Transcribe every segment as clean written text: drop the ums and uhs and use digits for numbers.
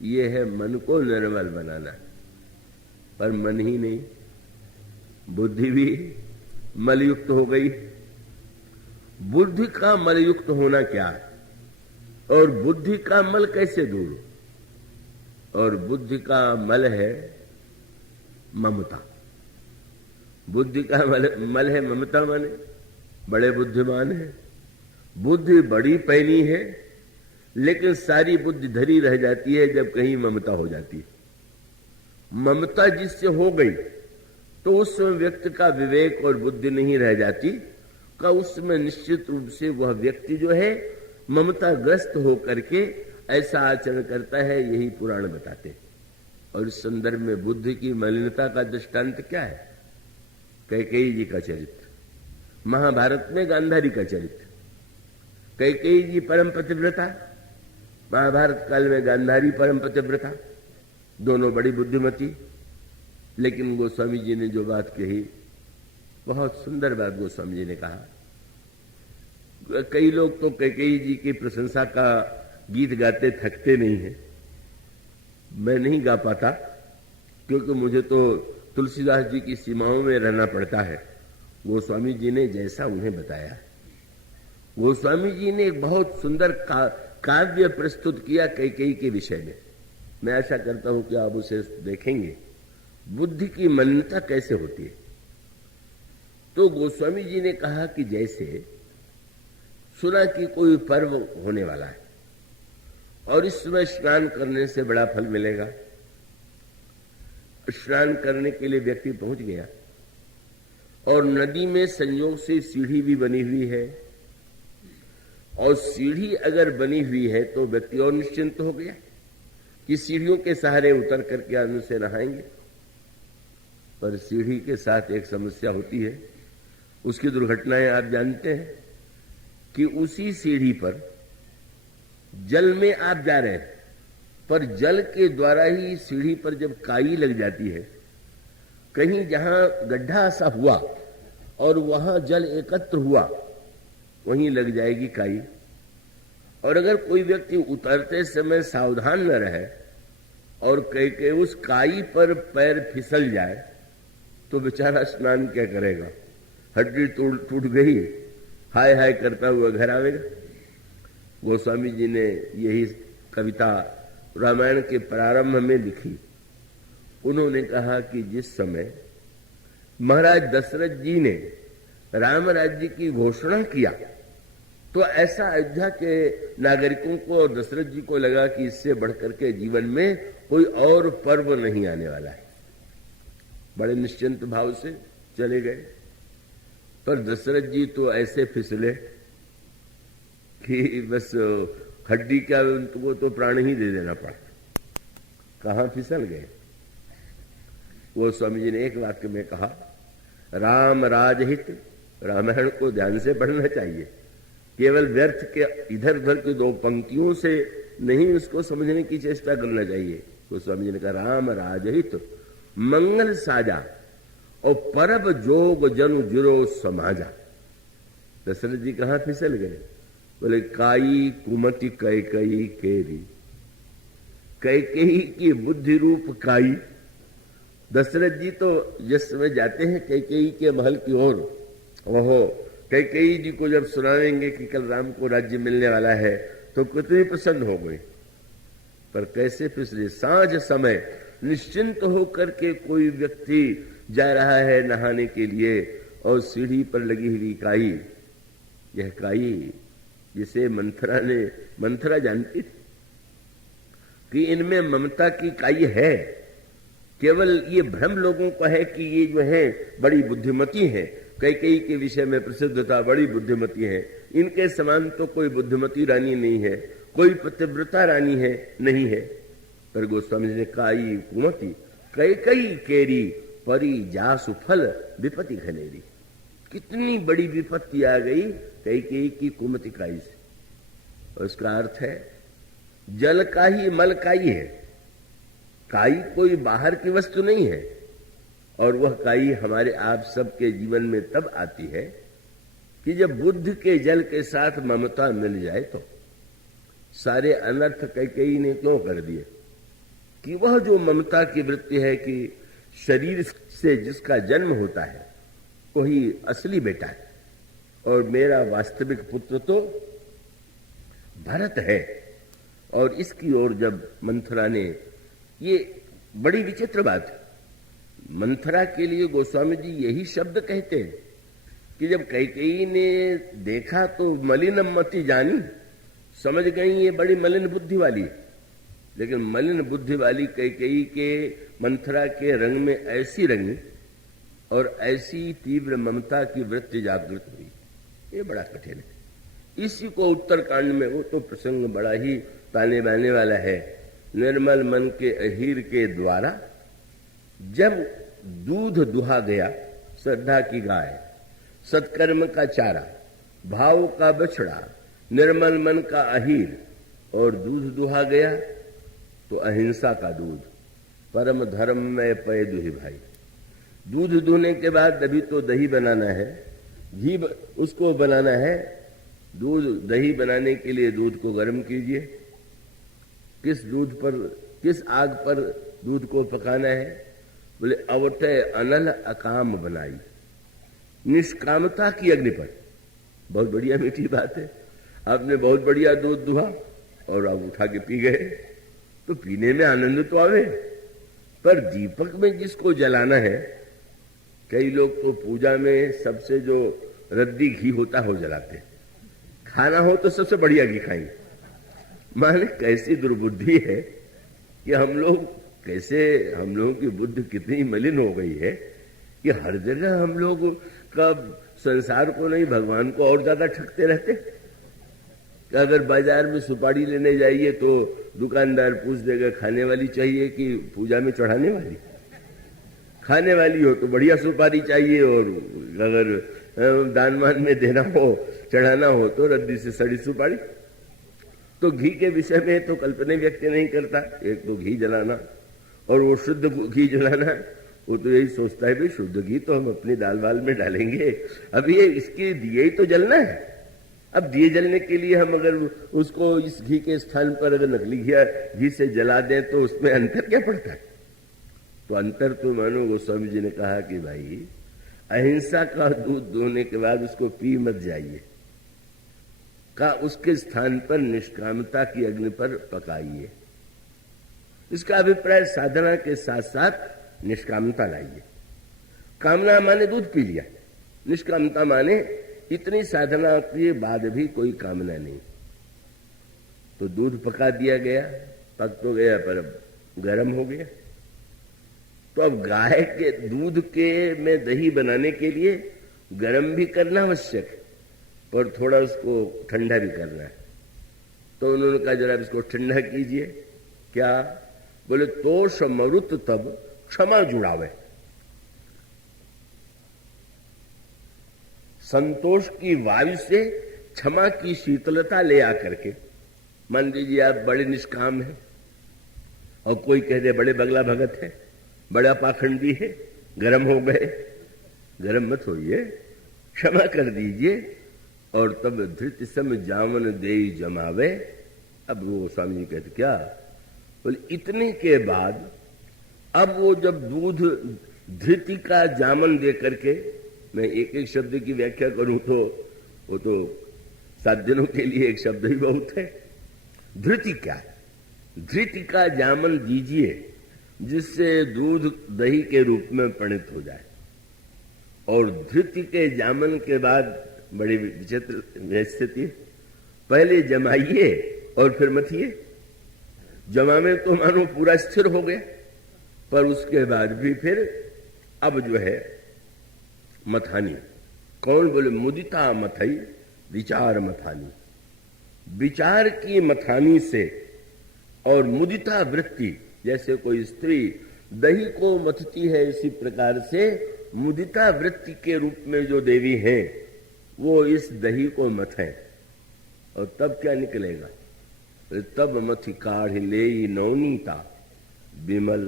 ये है मन को निर्मल बनाना। पर मन ही नहीं, बुद्धि भी मलयुक्त हो गई। बुद्धि का मलयुक्त होना क्या है, और बुद्धि का मल कैसे दूर हो? और बुद्धि का मल है ममता। बुद्धि का मल है ममता, माने बड़े बुद्धिमान है, बुद्धि बड़ी पैनी है, लेकिन सारी बुद्धि धरी रह जाती है जब कहीं ममता हो जाती है। ममता जिससे हो गई तो उस समय व्यक्ति का विवेक और बुद्धि नहीं रह जाती का, उसमें निश्चित रूप से वह व्यक्ति जो है ममता ग्रस्त होकर के ऐसा आचरण करता है। यही पुराण बताते हैं। और इस संदर्भ में बुद्धि की मलिनता का दृष्टांत क्या है? कैकेयी जी का चरित्र, महाभारत में गांधारी का चरित्र। कैकेयी जी परम पतिव्रता, महाभारत काल में गांधारी परम पतिव्रता, दोनों बड़ी बुद्धिमती। लेकिन गोस्वामी जी ने जो बात कही, बहुत सुंदर बात गोस्वामी जी ने कहा। कई लोग तो कैकेयी जी की प्रशंसा का गीत गाते थकते नहीं है। मैं नहीं गा पाता, क्योंकि मुझे तो तुलसीदास जी की सीमाओं में रहना पड़ता है। गोस्वामी जी ने जैसा उन्हें बताया, गोस्वामी जी ने एक बहुत सुंदर काव्य प्रस्तुत किया कैकेयी के विषय में। मैं आशा करता हूं कि आप उसे देखेंगे, बुद्धि की मलिनता कैसे होती है। तो गोस्वामी जी ने कहा कि जैसे सुना कि कोई पर्व होने वाला है और इस समय स्नान करने से बड़ा फल मिलेगा। स्नान करने के लिए व्यक्ति पहुंच गया और नदी में संयोग से सीढ़ी भी बनी हुई है, और सीढ़ी अगर बनी हुई है तो व्यक्ति और निश्चिंत हो गया कि सीढ़ियों के सहारे उतर करके आने से नहाएंगे। पर सीढ़ी के साथ एक समस्या होती है, उसकी दुर्घटनाएं आप जानते हैं कि उसी सीढ़ी पर जल में आप जा रहे हैं, पर जल के द्वारा ही सीढ़ी पर जब काई लग जाती है, कहीं जहां गड्ढा सा हुआ और वहां जल एकत्र हुआ, वहीं लग जाएगी काई। और अगर कोई व्यक्ति उतरते समय सावधान न रहे और कहीं उस काई पर पैर फिसल जाए तो बेचारा स्नान क्या करेगा? हड्डी टूट गई, हाय हाय करता हुआ घर आवेगा। गोस्वामी जी ने यही कविता रामायण के प्रारंभ में लिखी। उन्होंने कहा कि जिस समय महाराज दशरथ जी ने राम राज्य की घोषणा किया तो ऐसा अयोध्या के नागरिकों को और दशरथ जी को लगा कि इससे बढ़कर के जीवन में कोई और पर्व नहीं आने वाला है। बड़े निश्चिंत भाव से चले गए, पर दशरथ जी तो ऐसे फिसले कि बस हड्डी क्या, उनको तो प्राण ही दे देना पड़ा। कहां फिसल गए? वो स्वामी जी ने एक वाक्य में कहा, राम राजहित। रामायण को ध्यान से पढ़ना चाहिए, केवल व्यर्थ के इधर उधर की दो पंक्तियों से नहीं उसको समझने की चेष्टा करना चाहिए। तो स्वामी जी ने कहा, राम राजहित मंगल साजा और परब जोग जनु जुरो समाजा। दशरथ जी कहां फिसल गए? बोले काई कुमति कैकेयी केरी। कैकेयी की बुद्धि रूप काई। दशरथ जी तो जिस समय जाते हैं कैकेयी के महल की ओर, ओहो, कैकेयी जी को जब सुनाएंगे कि कल राम को राज्य मिलने वाला है तो कितनी प्रसन्न हो गई। पर कैसे फिसले? सांझ समय निश्चिंत होकर के कोई व्यक्ति जा रहा है नहाने के लिए और सीढ़ी पर लगी हुई काई, यह काई जिसे मंथरा जानती थी कि इनमें ममता की काई है। केवल ये भ्रम लोगों को है कि ये जो है बड़ी बुद्धिमती है, कैकेयी के विषय में प्रसिद्धता, बड़ी बुद्धिमती है। इनके समान तो कोई बुद्धिमती रानी नहीं है, कोई पतिव्रता रानी है नहीं है। पर गोस्वामी ने काई कुमति कैकेयी केरी परी जासु फल विपत्ति घनेरी। कितनी बड़ी विपत्ति आ गई कैकेयी की कुमति काई से। और इसका अर्थ है जल का ही मल काई है। काई कोई बाहर की वस्तु नहीं है, और वह काई हमारे आप सबके जीवन में तब आती है कि जब बुद्धि के जल के साथ ममता मिल जाए। तो सारे अनर्थ कैकेयी ने क्यों कर दिए? कि वह जो ममता की वृत्ति है कि शरीर से जिसका जन्म होता है वही असली बेटा है और मेरा वास्तविक पुत्र तो भरत है। और इसकी ओर जब मंथरा ने, ये बड़ी विचित्र बात है, मंथरा के लिए गोस्वामी जी यही शब्द कहते हैं कि जब कैकेयी ने देखा तो मलिनम मति जानी, समझ गई ये बड़ी मलिन बुद्धि वाली है। लेकिन मलिन बुद्धि वाली कैकेयी के मंथरा के रंग में ऐसी रंगी और ऐसी तीव्र ममता की वृत्ति जागृत हुई, ये बड़ा कठिन है। इसी को उत्तरकांड में, वो तो प्रसंग बड़ा ही ताने बाने वाला है। निर्मल मन के अहीर के द्वारा जब दूध दुहा गया, श्रद्धा की गाय, सत्कर्म का चारा, भाव का बछड़ा, निर्मल मन का अहीर, और दूध दुहा गया तो अहिंसा का दूध, परम धर्म में पय दुही भाई। दूध दुहने के बाद अभी तो दही बनाना है, घी उसको बनाना है। दूध दही बनाने के लिए दूध को गर्म कीजिए। किस दूध पर, किस आग पर दूध को पकाना है? बोले अवटे अनल अकाम बनाई, निष्कामता की अग्नि पर। बहुत बढ़िया मीठी बात है। आपने बहुत बढ़िया दूध दुहा और आप उठा के पी गए, तो पीने में आनंद तो आवे, पर दीपक में जिसको जलाना है, कई लोग तो पूजा में सबसे जो रद्दी घी होता है वो जलाते हैं। खाना हो तो सबसे बढ़िया घी खाएंगे। माने कैसी दुर्बुद्धि है कि हम लोगों की बुद्धि कितनी मलिन हो गई है कि हर जगह हम लोग का संसार को नहीं भगवान को और ज्यादा ठगते रहते। कि अगर बाजार में सुपारी लेने जाइए तो दुकानदार पूछ देगा खाने वाली चाहिए कि पूजा में चढ़ाने वाली। खाने वाली हो तो बढ़िया सुपारी चाहिए, और अगर दानमान में देना हो, चढ़ाना हो तो रद्दी से सड़ी सुपारी। तो घी के विषय में तो कल्पना व्यक्त नहीं करता। एक तो घी जलाना, और वो शुद्ध घी जलाना, वो तो यही सोचता है भाई शुद्ध घी तो हम अपनी दाल वाल में डालेंगे, अब ये इसके दिए ही तो जलना है। अब दिए जलने के लिए हम अगर उसको इस घी के स्थान पर अगर नकली घी से जला दें तो उसमें अंतर क्या पड़ता है? तो अंतर तो मानो गोस्वामी जी ने कहा कि भाई अहिंसा का दूध दोहने के बाद उसको पी मत जाइए, का उसके स्थान पर निष्कामता की अग्नि पर पकाइए। इसका अभिप्राय साधना के साथ साथ निष्कामता लाइए। कामना माने दूध पी लिया, निष्कामता माने इतनी साधना के बाद भी कोई कामना नहीं। तो दूध पका दिया गया, पक तो गया पर अब गर्म हो गया। तो अब गाय के दूध के में दही बनाने के लिए गर्म भी करना आवश्यक है, पर थोड़ा उसको ठंडा भी करना है। तो उन्होंने कहा जरा इसको ठंडा कीजिए। क्या? बोले तोष मरुत तब क्षमा जुड़ावे। संतोष की वायु से क्षमा की शीतलता ले आकर के, मान लीजिए आप बड़े निष्काम हैं और कोई कह दे बड़े बगला भगत है, बड़ा पाखंडी है, गरम हो गए, गरम मत होइए, क्षमा कर दीजिए। और तब धृत सम जामन देई जमावे। अब वो स्वामी जी कहते क्या? बोले इतने के बाद अब वो जब दूध धृति का जामन दे करके, मैं एक एक शब्द की व्याख्या करूं तो वो तो 7 दिनों के लिए एक शब्द ही बहुत है। धृति क्या है? धृति का जामन दीजिए जिससे दूध दही के रूप में परिणत हो जाए। और धृति के जामन के बाद बड़ी विचित्र स्थिति है, पहले जमाइए और फिर मथिए। जमा में तो मानो पूरा स्थिर हो गया, पर उसके बाद भी फिर अब जो है मथानी। कौन? बोले मुदिता मथई विचार मथानी। विचार की मथानी से और मुदिता वृत्ति, जैसे कोई स्त्री दही को मथती है, इसी प्रकार से मुदिता वृत्ति के रूप में जो देवी है वो इस दही को मथें। और तब क्या निकलेगा? तब मथी काढ़ ले नौनीता विमल।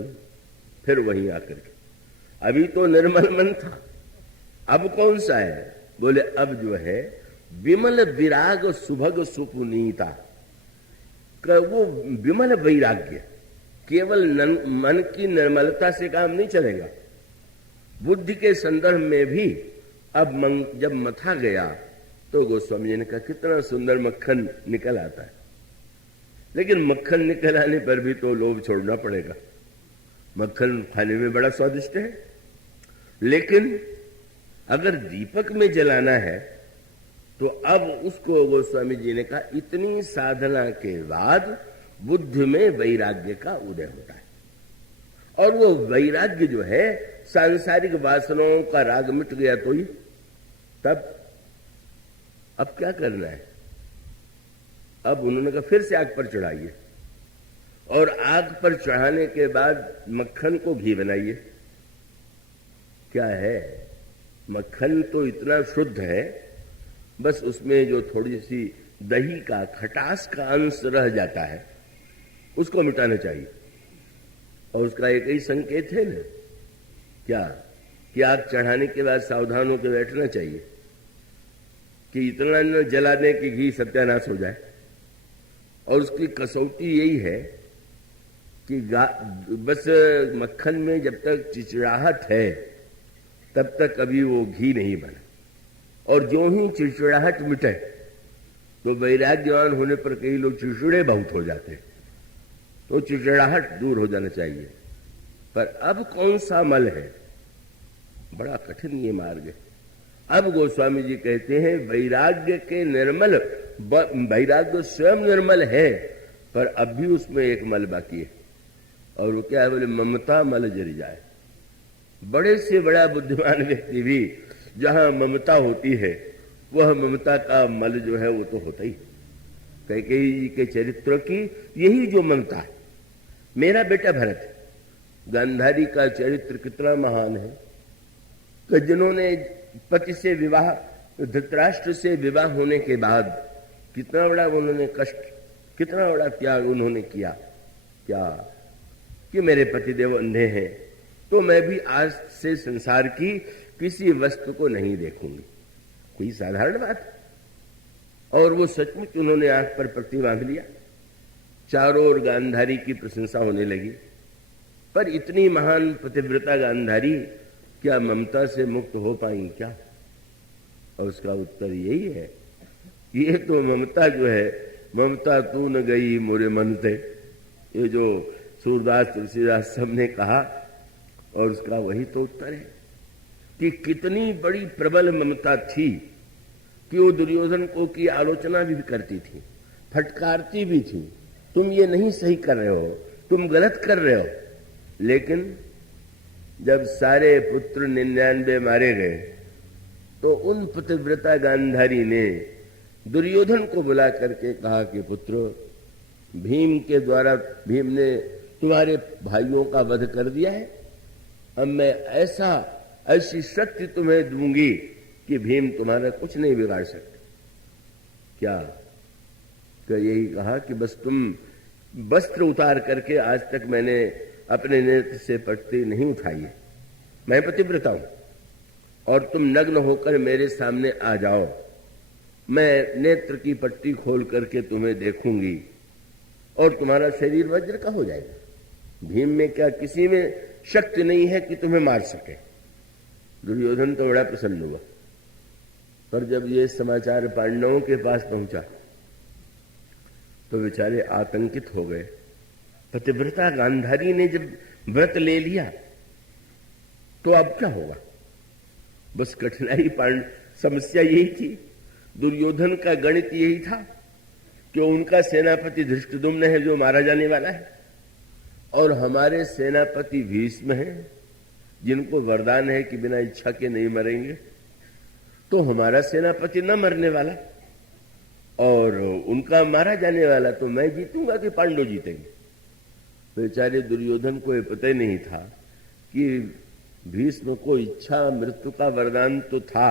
फिर वहीं आकर के, अभी तो निर्मल मन था, अब कौन सा है? बोले अब जो है विमल विराग सुभग सुपुनीता। वो विमल वैराग्य, केवल मन की निर्मलता से काम नहीं चलेगा, बुद्धि के संदर्भ में भी अब जब मथा गया तो गोस्वामी जी ने कहा कितना सुंदर मक्खन निकल आता है, लेकिन मक्खन निकल आने पर भी तो लोभ छोड़ना पड़ेगा। मक्खन खाने में बड़ा स्वादिष्ट है, लेकिन अगर दीपक में जलाना है तो अब उसको गोस्वामी जी ने कहा इतनी साधना के बाद बुद्धि में वैराग्य का उदय होता है, और वो वैराग्य जो है सांसारिक वासनाओं का राग मिट गया तो ही तब अब क्या करना है। अब उन्होंने कहा फिर से आग पर चढ़ाइए, और आग पर चढ़ाने के बाद मक्खन को घी बनाइए। क्या है, मक्खन तो इतना शुद्ध है, बस उसमें जो थोड़ी सी दही का खटास का अंश रह जाता है उसको मिटाना चाहिए। और उसका एक ही संकेत है ना, क्या कि आग चढ़ाने के बाद सावधान होकर बैठना चाहिए कि इतना न जला दें कि घी सत्यानाश हो जाए। और उसकी कसौटी यही है कि बस मक्खन में जब तक चिचड़ाहट है तब तक अभी वो घी नहीं बना, और जो ही चिड़चिड़ाहट मिटे तो वैराग्यवान होने पर कई लोग चिड़चिड़े बहुत हो जाते हैं, तो चिड़चिड़ाहट दूर हो जाना चाहिए। पर अब कौन सा मल है, बड़ा कठिन ये मार्ग है। अब गोस्वामी जी कहते हैं वैराग्य के निर्मल, वैराग्य स्वयं निर्मल है, पर अब भी उसमें एक मल बाकी है, और वो क्या है, बोले ममता मल जरी जाए। बड़े से बड़ा बुद्धिमान व्यक्ति भी जहां ममता होती है वह ममता का मल जो है वो तो होता ही। कैकेयी जी के चरित्र की यही जो ममता है। मेरा बेटा भरत, गांधारी का चरित्र कितना महान है कि जिन्होंने पति से विवाह, धृतराष्ट्र से विवाह होने के बाद कितना बड़ा उन्होंने कष्ट, कितना बड़ा त्याग उन्होंने किया। क्या कि मेरे पतिदेव अंधे हैं तो मैं भी आज से संसार की किसी वस्तु को नहीं देखूंगी। कोई साधारण बात है। और वो सचमुच उन्होंने आंख पर पट्टी बांध लिया, चारों ओर गांधारी की प्रशंसा होने लगी। पर इतनी महान पतिव्रता गांधारी क्या ममता से मुक्त हो पाएंगी क्या? और उसका उत्तर यही है, ये तो ममता जो है, ममता तू न गई मोरे मन से, ये जो सूरदास तुलसीदास सब ने कहा, और उसका वही तो उत्तर है कि कितनी बड़ी प्रबल ममता थी कि वो दुर्योधन को की आलोचना भी करती थी, फटकारती भी थी, तुम ये नहीं सही कर रहे हो, तुम गलत कर रहे हो। लेकिन जब सारे पुत्र 99 मारे गए तो उन पतिव्रता गांधारी ने दुर्योधन को बुला करके कहा कि पुत्र, भीम के द्वारा भीम ने तुम्हारे भाइयों का वध कर दिया है, अब मैं ऐसी शक्ति तुम्हें दूंगी कि भीम तुम्हारा कुछ नहीं बिगाड़ सकते। क्या यही कहा कि बस तुम वस्त्र उतार करके, आज तक मैंने अपने नेत्र से पट्टी नहीं उठाई है, मैं पतिव्रता हूं, और तुम नग्न होकर मेरे सामने आ जाओ, मैं नेत्र की पट्टी खोल करके तुम्हें देखूंगी और तुम्हारा शरीर वज्र का हो जाएगा। भीम में क्या किसी में शक्ति नहीं है कि तुम्हें मार सके। दुर्योधन तो बड़ा प्रसन्न हुआ, पर जब ये समाचार पांडवों के पास पहुंचा तो बेचारे आतंकित हो गए। पतिव्रता गांधारी ने जब व्रत ले लिया तो अब क्या होगा? बस कठिनाई, समस्या यही थी, दुर्योधन का गणित यही था कि उनका सेनापति धृष्टद्युम्न है जो मारा जाने वाला है, और हमारे सेनापति भीष्म हैं जिनको वरदान है कि बिना इच्छा के नहीं मरेंगे, तो हमारा सेनापति न मरने वाला और उनका मारा जाने वाला, तो मैं जीतूंगा कि पांडव जीतेंगे। बेचारे दुर्योधन को ये पता ही नहीं था कि भीष्म को इच्छा मृत्यु का वरदान तो था,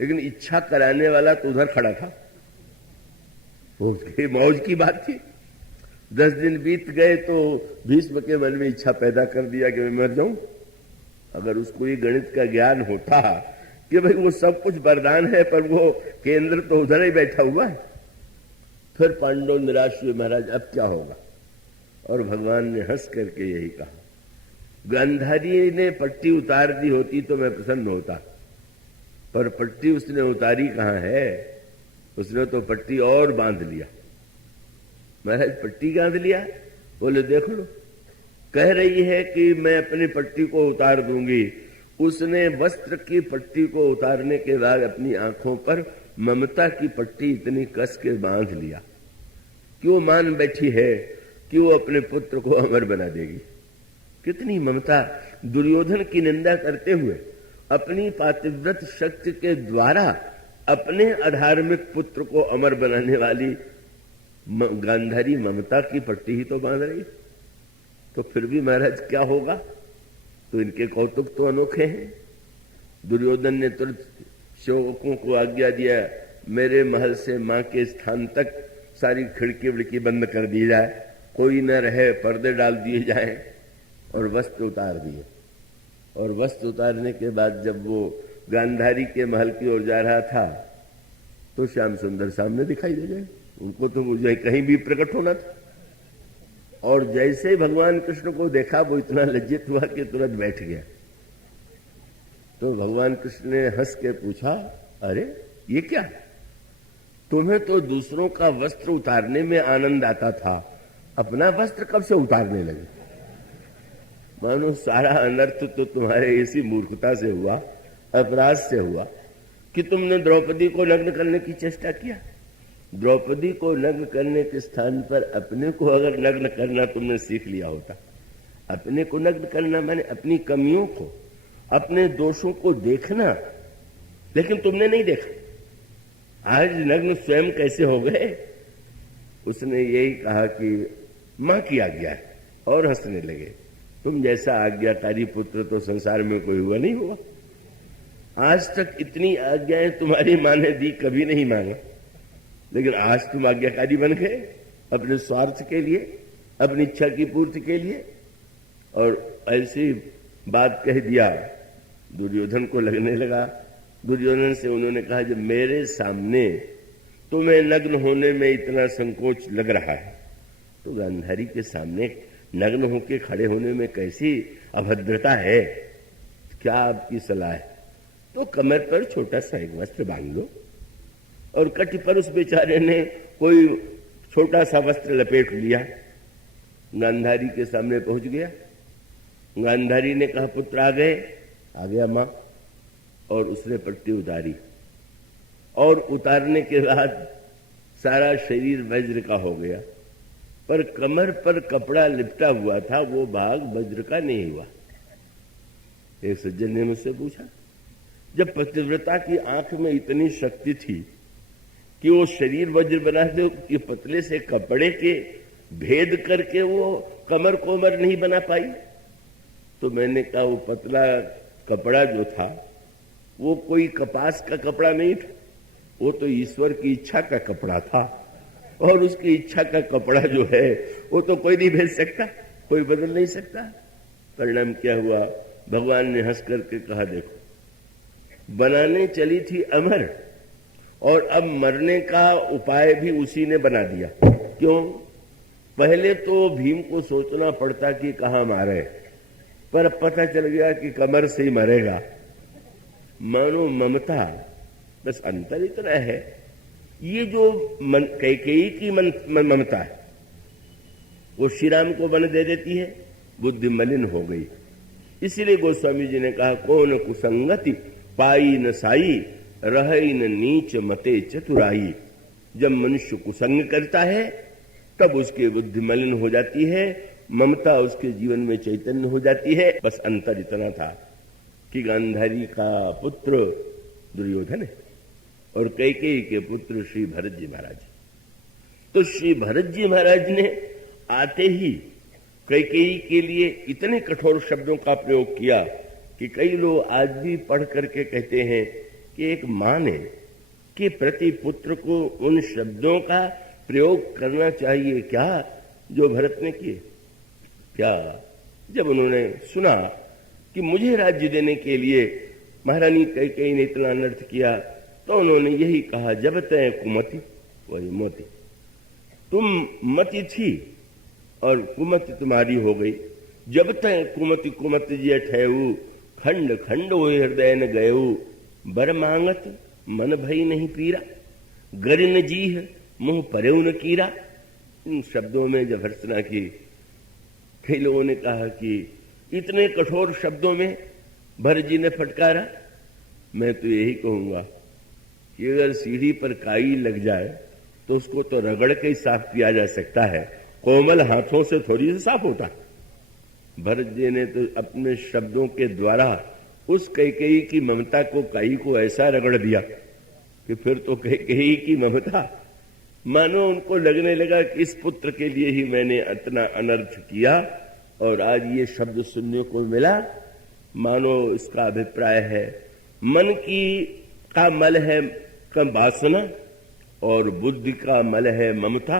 लेकिन इच्छा कराने वाला तो उधर खड़ा था। उसकी मौज की बात थी। 10 दिन बीत गए तो भीष्म के मन में इच्छा पैदा कर दिया कि मैं मर जाऊं। अगर उसको ये गणित का ज्ञान होता कि भाई वो सब कुछ वरदान है, पर वो केंद्र तो उधर ही बैठा हुआ है, फिर पांडव निराश हुए, महाराज अब क्या होगा? और भगवान ने हंस करके यही कहा, गांधारी ने पट्टी उतार दी होती तो मैं प्रसन्न होता, पर पट्टी उसने उतारी कहां है, उसने तो पट्टी और बांध लिया। महाराज पट्टी बांध लिया? बोले देख लो, कह रही है कि मैं अपनी पट्टी को उतार दूंगी। उसने वस्त्र की पट्टी को उतारने के बाद अपनी आंखों पर ममता की पट्टी इतनी कस के बांध लिया कि वो मान बैठी है कि वो अपने पुत्र को अमर बना देगी। कितनी ममता! दुर्योधन की निंदा करते हुए अपनी पातिव्रत शक्ति के द्वारा अपने अधार्मिक पुत्र को अमर बनाने वाली गांधारी ममता की पट्टी ही तो बांध रही। तो फिर भी महाराज क्या होगा? तो इनके कौतुक तो अनोखे हैं। दुर्योधन ने तुरंत सेवकों को आज्ञा दिया, मेरे महल से मां के स्थान तक सारी खिड़की विड़की बंद कर दी जाए, कोई न रहे, पर्दे डाल दिए जाएं, और वस्त्र उतार दिए। और वस्त्र उतारने के बाद जब वो गांधारी के महल की ओर जा रहा था तो श्याम सुंदर सामने दिखाई दे गए। उनको तो मुझे कहीं भी प्रकट होना था। और जैसे ही भगवान कृष्ण को देखा वो इतना लज्जित हुआ कि तुरंत बैठ गया। तो भगवान कृष्ण ने हंस के पूछा, अरे ये क्या? तुम्हें तो दूसरों का वस्त्र उतारने में आनंद आता था, अपना वस्त्र कब से उतारने लगे? मानो सारा अनर्थ तो तुम्हारे इसी मूर्खता से हुआ, अपराध से हुआ कि तुमने द्रौपदी को नग्न करने की चेष्टा किया। द्रौपदी को नग्न करने के स्थान पर अपने को अगर नग्न करना तुमने सीख लिया होता। अपने को नग्न करना माने अपनी कमियों को, अपने दोषों को देखना, लेकिन तुमने नहीं देखा। आज नग्न स्वयं कैसे हो गए? उसने यही कहा कि मां की आज्ञा है, और हंसने लगे। तुम जैसा आज्ञाकारी पुत्र तो संसार में कोई हुआ नहीं होगा। आज तक इतनी आज्ञाएं तुम्हारी मां ने दी, कभी नहीं मांगा, लेकिन आज तुम आज्ञाकारी बन गए अपने स्वार्थ के लिए, अपनी इच्छा की पूर्ति के लिए। और ऐसी बात कह दिया, दुर्योधन को लगने लगा। दुर्योधन से उन्होंने कहा, जब मेरे सामने तुम्हें नग्न होने में इतना संकोच लग रहा है तो गांधारी के सामने नग्न होकर खड़े होने में कैसी अभद्रता है? क्या आपकी सलाह है? तो कमर पर छोटा सा एक वस्त्र बांध लो। और कटी पर उस बेचारे ने कोई छोटा सा वस्त्र लपेट लिया, गांधारी के सामने पहुंच गया। गांधारी ने कहा, पुत्र आ गए? आ गया मां। और उसने पट्टी उतारी, और उतारने के बाद सारा शरीर वज्र का हो गया, पर कमर पर कपड़ा लिपटा हुआ था, वो भाग वज्र का नहीं हुआ। एक सज्जन ने मुझसे पूछा, जब पतिव्रता की आंख में इतनी शक्ति थी कि वो शरीर वज्र बना दे, कि पतले से कपड़े के भेद करके वो कमर कोमर नहीं बना पाई? तो मैंने कहा, वो पतला कपड़ा जो था वो कोई कपास का कपड़ा नहीं था, वो तो ईश्वर की इच्छा का कपड़ा था। और उसकी इच्छा का कपड़ा जो है वो तो कोई नहीं भेज सकता, कोई बदल नहीं सकता। परिणाम क्या हुआ? भगवान ने हंस करके कहा, देखो, बनाने चली थी अमर, और अब मरने का उपाय भी उसी ने बना दिया। क्यों? पहले तो भीम को सोचना पड़ता कि कहां मारे, पर पता चल गया कि कमर से ही मरेगा। मानो ममता, बस अंतर इतना है, ये जो कैकेयी की ममता है वो श्री राम को वन दे देती है, बुद्धि मलिन हो गई। इसीलिए गोस्वामी जी ने कहा, कौन कुसंगति पाई न साई, रहे न नीच मते चतुराई। जब मनुष्य कुसंग करता है तब उसकी बुद्धि मलिन हो जाती है, ममता उसके जीवन में चैतन्य हो जाती है। बस अंतर इतना था कि गांधारी का पुत्र दुर्योधन है और कैकेयी के पुत्र श्री भरत जी महाराज। तो श्री भरत जी महाराज ने आते ही कैकेयी के लिए इतने कठोर शब्दों का प्रयोग किया कि कई लोग आज भी पढ़ करके कहते हैं कि एक मां ने के प्रति पुत्र को उन शब्दों का प्रयोग करना चाहिए क्या जो भरत ने किए। क्या? जब उन्होंने सुना कि मुझे राज्य देने के लिए महारानी कैकेयी ने इतना अनर्थ किया, तो उन्होंने यही कहा, जब तय कुमति वही मोती। तुम मति थी और कुमति तुम्हारी हो गई। जब तक कुमति कुमति जे ठहू, खंड खंड हो हृदय न गयऊ, बर मांगत मन भई नहीं पीरा, गरिन जीह मुंह परेऊ न कीरा। इन शब्दों में जब भर्त्सना की, कई लोगों ने कहा कि इतने कठोर शब्दों में भरत जी ने फटकारा। मैं तो यही कहूंगा कि अगर सीढ़ी पर काई लग जाए तो उसको तो रगड़ के ही साफ किया जा सकता है, कोमल हाथों से थोड़ी से साफ होता। भरत जी ने तो अपने शब्दों के द्वारा उस कैकेयी की ममता को, काई को ऐसा रगड़ दिया कि फिर तो कैकेयी की ममता, मानो उनको लगने लगा कि इस पुत्र के लिए ही मैंने इतना अनर्थ किया और आज ये शब्द सुनने को मिला। मानो इसका अभिप्राय है मन की का मल है का वासना और बुद्धि का मल है ममता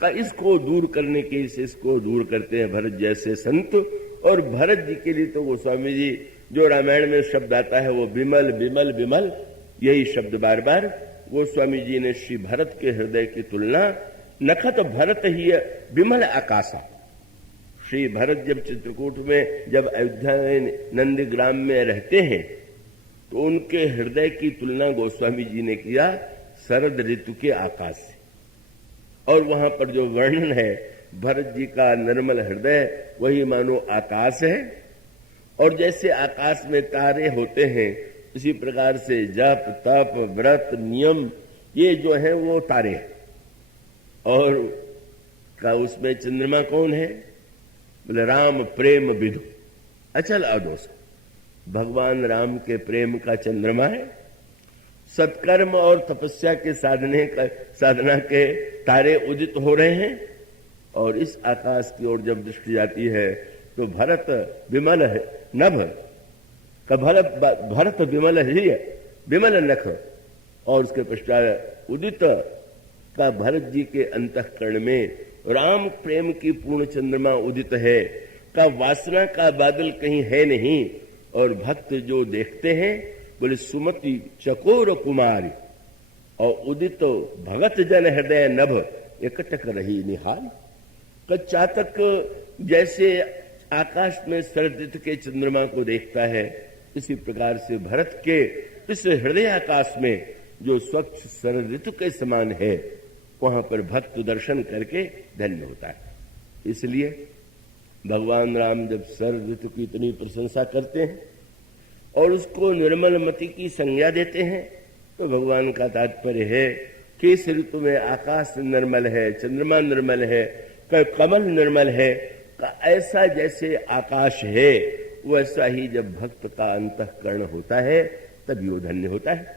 का, इसको दूर करने के से इसको दूर करते हैं भरत जैसे संत। और भरत जी के लिए तो गोस्वामी जी जो रामायण में शब्द आता है वो विमल विमल विमल, यही शब्द बार बार गोस्वामी जी ने श्री भरत के हृदय की तुलना नखत भरत ही विमल आकाशा। श्री भरत जब चित्रकूट में, जब अयोध्या में नंदग्राम में रहते हैं तो उनके हृदय की तुलना गोस्वामी जी ने किया शरद ऋतु के आकाश से। और वहां पर जो वर्णन है भरत जी का निर्मल हृदय, वही मानो आकाश है। और जैसे आकाश में तारे होते हैं इसी प्रकार से जप तप व्रत नियम ये जो है वो तारे हैं। और का उसमें चंद्रमा कौन है? बोले राम प्रेम विदु अचल अदोष, भगवान राम के प्रेम का चंद्रमा है। सत्कर्म और तपस्या के साधना के तारे उदित हो रहे हैं। और इस आकाश की ओर जब दृष्टि जाती है तो भरत विमल है नभ का, भरत विमल है विमल नख, और उसके पश्चात उदित का भरत जी के अंतःकरण में राम प्रेम की पूर्ण चंद्रमा उदित है का, वासना का बादल कहीं है नहीं। और भक्त जो देखते हैं बोले सुमति चकोर कुमारी, और उदित भगत जन हृदय नभ एकटक रही निहाल। चातक जैसे आकाश में शरद ऋतु के चंद्रमा को देखता है, इसी प्रकार से भरत के इस हृदय आकाश में जो स्वच्छ शरद ऋतु के समान है, वहां पर भक्त दर्शन करके धन्य होता है। इसलिए भगवान राम जब शरद ऋतु की इतनी प्रशंसा करते हैं और उसको निर्मल मति की संज्ञा देते हैं, तो भगवान का तात्पर्य है कि इस ऋतु में आकाश निर्मल है, चंद्रमा निर्मल है, कमल निर्मल है, ऐसा जैसे आकाश है वैसा ही जब भक्त का अंतःकरण होता है तभी वो धन्य होता है।